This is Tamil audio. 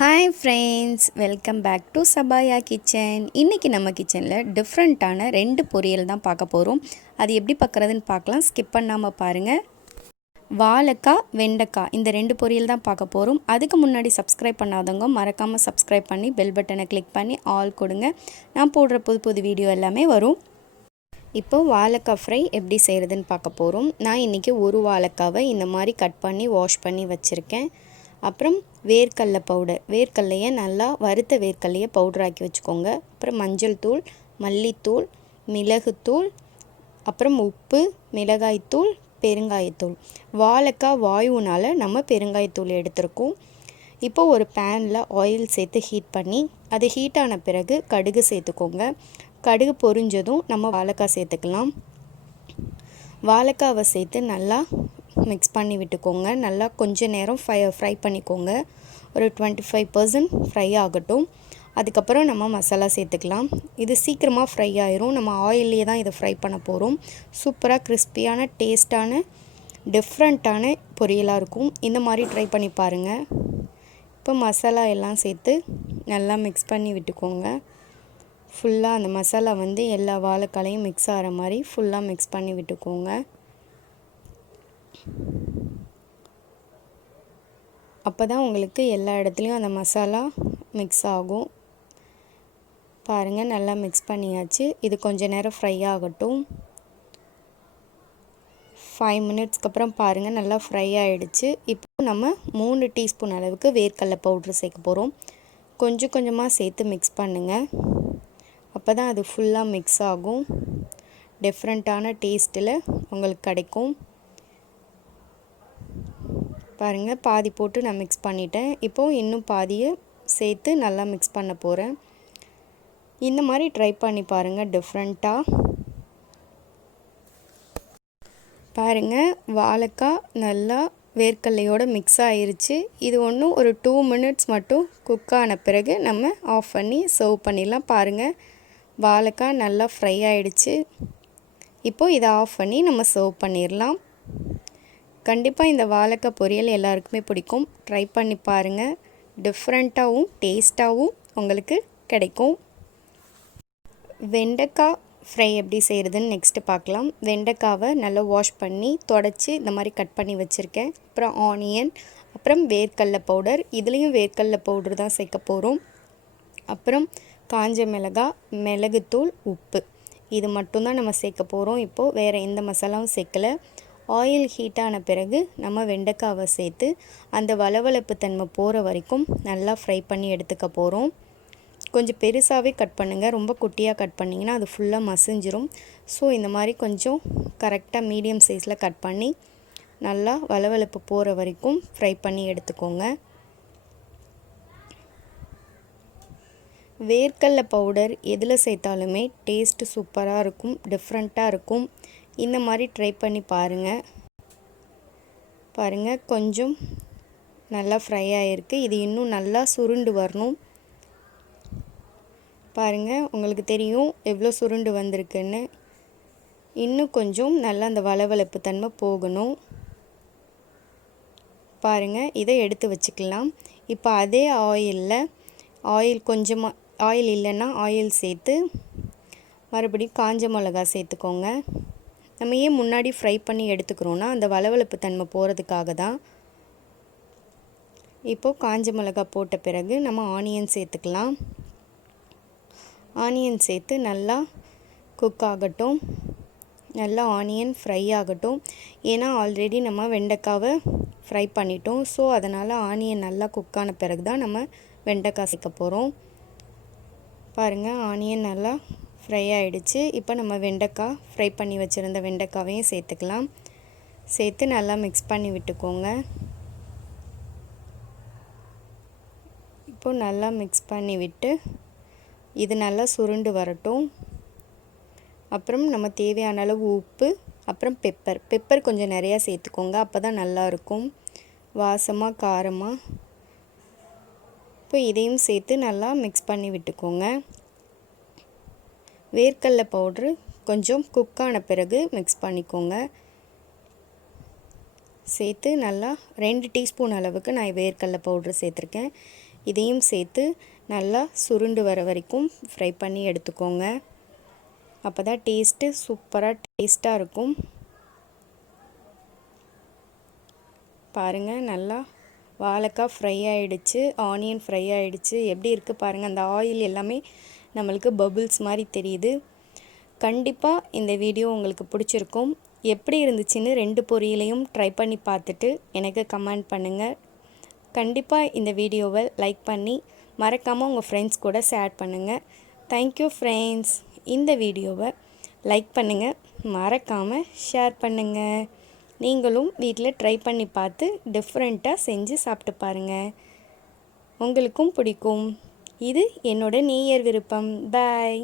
Hi friends, welcome back to Sabaya kitchen. இன்னைக்கு நம்ம கிச்சன்ல டிஃபரண்டான ரெண்டு பொரியல் தான் பார்க்க போறோம். அது எப்படி பார்க்கறதுன்னு பார்க்கலாம். ஸ்கிப் பண்ணாம பாருங்க. வாழைக்கா, வெண்டைக்கா இந்த ரெண்டு பொரியல் தான் பார்க்க போறோம். அதுக்கு முன்னாடி சப்ஸ்கிரைப் பண்ணாதவங்க மறக்காம சப்ஸ்கிரைப் பண்ணி பெல் பட்டனை கிளிக் பண்ணி ஆல் கொடுங்க. நான் போடுற புது வீடியோ எல்லாமே வரும். இப்போ வாழைக்கா ஃப்ரை எப்படி செய்கிறதுன்னு பார்க்க போகிறோம். நான் இன்றைக்கி ஒரு வாழைக்காவை இந்த மாதிரி கட் பண்ணி வாஷ் பண்ணி வச்சுருக்கேன். அப்புறம் வேர்க்கடலை பவுடர், வேர்க்கடலையை நல்லா வறுத்த வேர்க்கடலையை பவுடராக்கி வச்சுக்கோங்க. அப்புறம் மஞ்சள் தூள், மல்லித்தூள், மிளகுத்தூள், அப்புறம் உப்பு, மிளகாய்த்தூள், பெருங்காயத்தூள். வாழைக்காய் வாயுனால் நம்ம பெருங்காயத்தூள் எடுத்துருக்கோம். இப்போ ஒரு பேனில் ஆயில் சேர்த்து ஹீட் பண்ணி அது ஹீட் ஆன பிறகு கடுகு சேர்த்துக்கோங்க. கடுகு பொரிஞ்சதும் நம்ம வாழைக்காய் சேர்த்துக்கலாம். வாழைக்காவை சேர்த்து நல்லா மிக்ஸ் பண்ணி விட்டுக்கோங்க. நல்லா கொஞ்சம் நேரம் ஃப்ரை பண்ணிக்கோங்க. ஒரு 25% ஃப்ரை ஆகட்டும். அதுக்கப்புறம் நம்ம மசாலா சேர்த்துக்கலாம். இது சீக்கிரமாக ஃப்ரை ஆயிரும். நம்ம ஆயிலே தான் இதை ஃப்ரை பண்ண போகிறோம். சூப்பராக கிறிஸ்பியான டேஸ்டான டிஃப்ரெண்ட்டான பொரியலாக இருக்கும். இந்த மாதிரி ட்ரை பண்ணி பாருங்கள். இப்போ மசாலா எல்லாம் சேர்த்து நல்லா மிக்ஸ் பண்ணி விட்டுக்கோங்க. ஃபுல்லாக அந்த மசாலா எல்லா வாழைக்காலையும் மிக்ஸ் ஆகிற மாதிரி ஃபுல்லாக மிக்ஸ் பண்ணி விட்டுக்கோங்க. அப்போ தான் உங்களுக்கு எல்லா இடத்துலையும் அந்த மசாலா மிக்ஸ் ஆகும். பாருங்கள், நல்லா மிக்ஸ் பண்ணியாச்சு. இது கொஞ்சம் நேரம் ஃப்ரை ஆகட்டும். 5 மினிட்ஸ்க்கு அப்புறம் பாருங்கள், நல்லா ஃப்ரை ஆகிடுச்சு. இப்போ நம்ம 3 டீஸ்பூன் அளவுக்கு வேர்க்கடலை பவுட்ரு சேர்க்க போகிறோம். கொஞ்சம் கொஞ்சமாக சேர்த்து மிக்ஸ் பண்ணுங்கள். அப்போ தான் அது ஃபுல்லாக மிக்ஸ் ஆகும். டிஃப்ரெண்ட்டான டேஸ்ட்டில் உங்களுக்கு கிடைக்கும். பாருங்கள், பாதி போட்டு நான் மிக்ஸ் பண்ணிட்டேன். இப்போது இன்னும் பாதியை சேர்த்து நல்லா மிக்ஸ் பண்ண போகிறேன். இந்த மாதிரி ட்ரை பண்ணி பாருங்கள் டிஃப்ரெண்ட்டாக. பாருங்கள், வாழைக்காய் நல்லா வேர்க்கடலையோடு மிக்ஸ் ஆகிருச்சு. இது ஒன்றும் ஒரு 2 மினிட்ஸ் மட்டும் குக் ஆன பிறகு நம்ம ஆஃப் பண்ணி சர்வ் பண்ணிடலாம். பாருங்கள், வாழைக்காய் நல்லா ஃப்ரை ஆகிடுச்சு. இப்போது இதை ஆஃப் பண்ணி நம்ம சர்வ் பண்ணிடலாம். கண்டிப்பாக இந்த வாழைக்காய் பொரியல் எல்லாருக்குமே பிடிக்கும். ட்ரை பண்ணி பாருங்கள். டிஃப்ரெண்ட்டாகவும் டேஸ்ட்டாகவும் உங்களுக்கு கிடைக்கும். வெண்டைக்காய் ஃப்ரை எப்படி செய்கிறதுன்னு நெக்ஸ்ட்டு பார்க்கலாம். வெண்டைக்காவை நல்லா வாஷ் பண்ணி தொடச்சி இந்த மாதிரி கட் பண்ணி வச்சுருக்கேன். அப்புறம் ஆனியன், அப்புறம் வேர்க்கடலை பவுடர், இதுலேயும் வேர்க்கடலை பவுடர் தான் சேர்க்க போகிறோம். அப்புறம் காஞ்ச மிளகாய், மிளகுத்தூள், உப்பு, இது மட்டும்தான் நம்ம சேர்க்க போகிறோம். இப்போது வேறு எந்த மசாலாவும் சேர்க்கலை. ஆயில் ஹீட்டான பிறகு நம்ம வெண்டைக்காவை சேர்த்து அந்த வளவளப்பு தன்மை போகிற வரைக்கும் நல்லா ஃப்ரை பண்ணி எடுத்துக்க போகிறோம். கொஞ்சம் பெருசாகவே கட் பண்ணுங்கள். ரொம்ப குட்டியாக கட் பண்ணிங்கன்னா அது ஃபுல்லாக மசிஞ்சிரும். ஸோ இந்த மாதிரி கொஞ்சம் கரெக்டாக மீடியம் சைஸில் கட் பண்ணி நல்லா வளவளப்பு போகிற வரைக்கும் ஃப்ரை பண்ணி எடுத்துக்கோங்க. வேர்க்கடலை பவுடர் எதில் சேர்த்தாலுமே டேஸ்ட்டு சூப்பராக இருக்கும், டிஃப்ரெண்ட்டாக இருக்கும். இந்த மாதிரி ட்ரை பண்ணி பாருங்கள். பாருங்கள், கொஞ்சம் நல்லா ஃப்ரை ஆகிருக்கு. இது இன்னும் நல்லா சுருண்டு வரணும். பாருங்கள், உங்களுக்கு தெரியும் எவ்வளோ சுருண்டு வந்திருக்குன்னு. இன்னும் கொஞ்சம் நல்லா அந்த வளவளப்பு தன்மை போகணும். பாருங்கள், இதை எடுத்து வச்சுக்கலாம். இப்போ அதே ஆயில் கொஞ்சமாக ஆயில் இல்லைன்னா ஆயில் சேர்த்து மறுபடியும் காஞ்ச மிளகா சேர்த்துக்கோங்க. நம்ம ஏன் முன்னாடி ஃப்ரை பண்ணி எடுத்துக்கிறோன்னா அந்த வளவளப்பு தன்மை போகிறதுக்காக தான். இப்போது காஞ்ச மிளகா போட்ட பிறகு நம்ம ஆனியன் சேர்த்துக்கலாம். ஆனியன் சேர்த்து நல்லா குக் ஆகட்டும். நல்லா ஆனியன் ஃப்ரை ஆகட்டும். ஏன்னா ஆல்ரெடி நம்ம வெண்டைக்காவை ஃப்ரை பண்ணிட்டோம். ஸோ அதனால் ஆனியன் நல்லா குக் ஆன பிறகு தான் நம்ம வெண்டைக்காய் சேர்க்க போகிறோம். பாருங்கள், ஆனியன் நல்லா ஃப்ரை ஆகிடுச்சு. இப்போ நம்ம வெண்டைக்காய் ஃப்ரை பண்ணி வச்சுருந்த வெண்டைக்காவையும் சேர்த்துக்கலாம். சேர்த்து நல்லா மிக்ஸ் பண்ணி விட்டுக்கோங்க. இப்போது நல்லா மிக்ஸ் பண்ணி விட்டு இது நல்லா சுருண்டு வரட்டும். அப்புறம் நம்ம தேவையான அளவு உப்பு, அப்புறம் பெப்பர் கொஞ்சம் நிறையா சேர்த்துக்கோங்க. அப்போ தான் நல்லாயிருக்கும், வாசமாக காரமாக. இப்போ இதையும் சேர்த்து நல்லா மிக்ஸ் பண்ணி விட்டுக்கோங்க. வேர்க்கடலை பவுட்ரு கொஞ்சம் குக்கான பிறகு மிக்ஸ் பண்ணிக்கோங்க. சேர்த்து நல்லா 2 டீஸ்பூன் அளவுக்கு நான் வேர்க்கடலை பவுட்ரு சேர்த்துருக்கேன். இதையும் சேர்த்து நல்லா சுருண்டு வர வரைக்கும் ஃப்ரை பண்ணி எடுத்துக்கோங்க. அப்போ தான் டேஸ்ட்டு சூப்பராக டேஸ்ட்டாக இருக்கும். பாருங்கள், நல்லா வாழைக்காய் ஃப்ரை ஆகிடுச்சு, ஆனியன் ஃப்ரை ஆகிடுச்சு. எப்படி இருக்குது பாருங்கள், அந்த ஆயில் எல்லாமே நம்மளுக்கு பபுள்ஸ் மாதிரி தெரியுது. கண்டிப்பாக இந்த வீடியோ உங்களுக்கு பிடிச்சிருக்கும். எப்படி இருந்துச்சுன்னு 2 பொரியலையும் ட்ரை பண்ணி பார்த்துட்டு எனக்கு கமெண்ட் பண்ணுங்கள். கண்டிப்பாக இந்த வீடியோவை லைக் பண்ணி மறக்காமல் உங்கள் ஃப்ரெண்ட்ஸ் கூட ஷேர் பண்ணுங்கள். Thank you friends. இந்த வீடியோவை லைக் பண்ணுங்கள், மறக்காமல் ஷேர் பண்ணுங்கள். நீங்களும் வீட்டில் ட்ரை பண்ணி பார்த்து டிஃப்ரெண்ட்டாக செஞ்சு சாப்பிட்டு பாருங்கள், உங்களுக்கும் பிடிக்கும். இது என்னோட நேயர் விருப்பம். பாய்.